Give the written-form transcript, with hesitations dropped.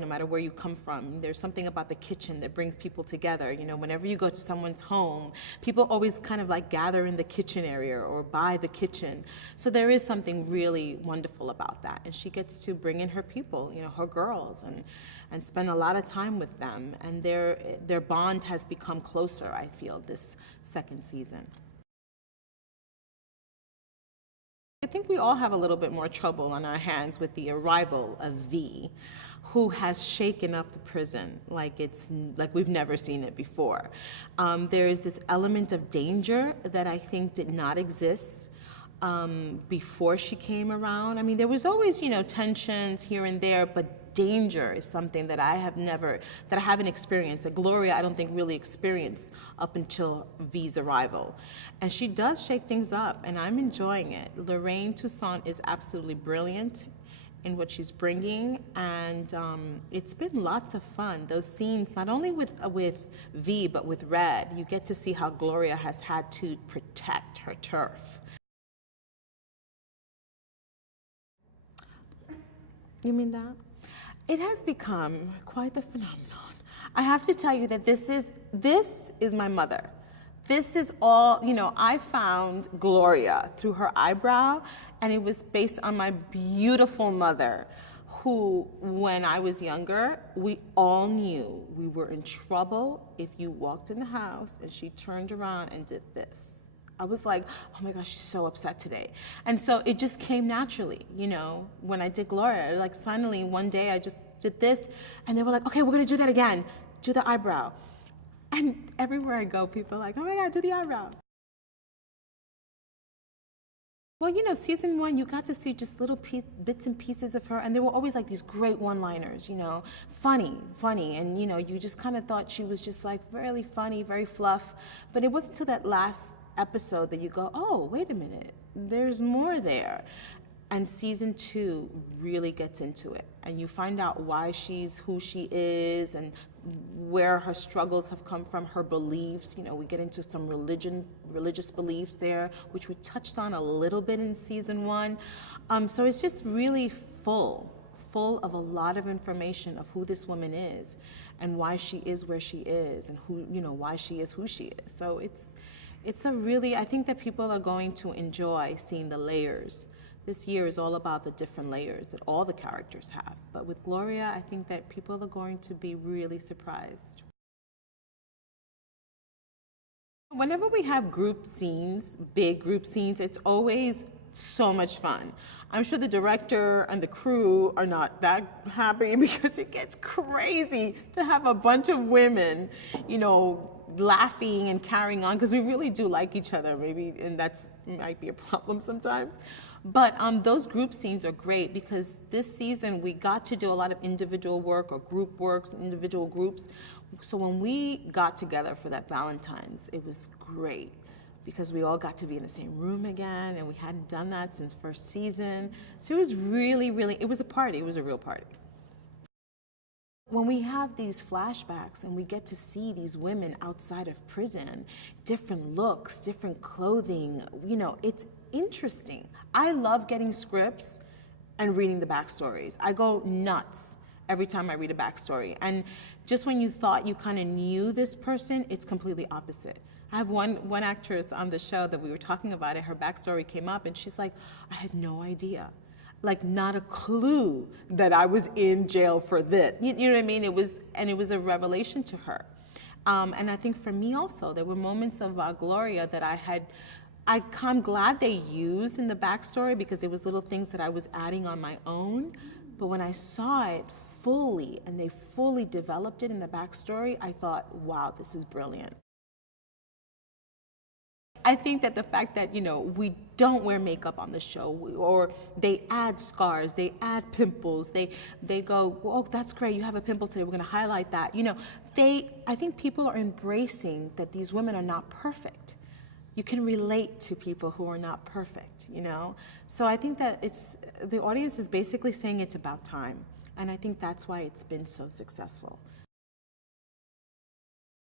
No matter where you come from, there's something about the kitchen that brings people together. You know, whenever you go to someone's home, people always kind of like gather in the kitchen area or by the kitchen. So there is something really wonderful about that. And she gets to bring in her people, you know, her girls, and spend a lot of time with them. And their bond has become closer, I feel, this second season. I think we all have a little bit more trouble on our hands with the arrival of V, who has shaken up the prison like we've never seen it before. There is this element of danger that I think did not exist before she came around. I mean, there was always, you know, tensions here and there, but danger is something that I haven't experienced, that Gloria I don't think really experienced up until V's arrival. And she does shake things up, and I'm enjoying it. Lorraine Toussaint is absolutely brilliant in what she's bringing, and it's been lots of fun. Those scenes, not only with V, but with Red, you get to see how Gloria has had to protect her turf. You mean that? It has become quite the phenomenon. I have to tell you that this is my mother. This is all, you know, I found Gloria through her eyebrow, and it was based on my beautiful mother, who, when I was younger, we all knew we were in trouble if you walked in the house and she turned around and did this. I was like, oh my gosh, she's so upset today. And so it just came naturally, you know, when I did Gloria. Like suddenly one day I just did this, and they were like, okay, we're gonna do that again. Do the eyebrow. And everywhere I go, people are like, oh my God, do the eyebrow. Well, you know, season 1, you got to see just little bits and pieces of her, and there were always like these great one-liners, you know, funny, and you know, you just kind of thought she was just like really funny, very fluff. But it wasn't until that last episode that you go, oh, wait a minute, there's more there. And season 2 really gets into it, and you find out why she's who she is and where her struggles have come from, her beliefs. You know, we get into some religious beliefs there, which we touched on a little bit in season 1. So it's just really full of a lot of information of who this woman is and why she is where she is, and who, you know, why she is who she is. So it's a really, I think that people are going to enjoy seeing the layers. This year is all about the different layers that all the characters have. But with Gloria, I think that people are going to be really surprised. Whenever we have group scenes, big group scenes, it's always so much fun. I'm sure the director and the crew are not that happy because it gets crazy to have a bunch of women, you know, laughing and carrying on, because we really do like each other, maybe, and that's might be a problem sometimes. But those group scenes are great because this season we got to do a lot of individual work or group works, individual groups. So when we got together for that Valentine's, it was great because we all got to be in the same room again, and we hadn't done that since first season. So it was really, it was a party. It was a real party. When we have these flashbacks and we get to see these women outside of prison, different looks, different clothing, you know, it's interesting. I love getting scripts and reading the backstories. I go nuts every time I read a backstory. And just when you thought you kind of knew this person, it's completely opposite. I have one actress on the show that we were talking about it, her backstory came up, and she's like, I had no idea. Like, not a clue that I was in jail for this. You know what I mean? It was a revelation to her. And I think for me also, there were moments of Gloria that I'm glad they used in the backstory, because it was little things that I was adding on my own. But when I saw it fully, and they fully developed it in the backstory, I thought, wow, this is brilliant. I think that the fact that, you know, we don't wear makeup on the show, or they add scars, they add pimples, they go, oh, that's great, you have a pimple today, we're gonna highlight that. You know, I think people are embracing that these women are not perfect. You can relate to people who are not perfect, you know? So I think that the audience is basically saying it's about time. And I think that's why it's been so successful.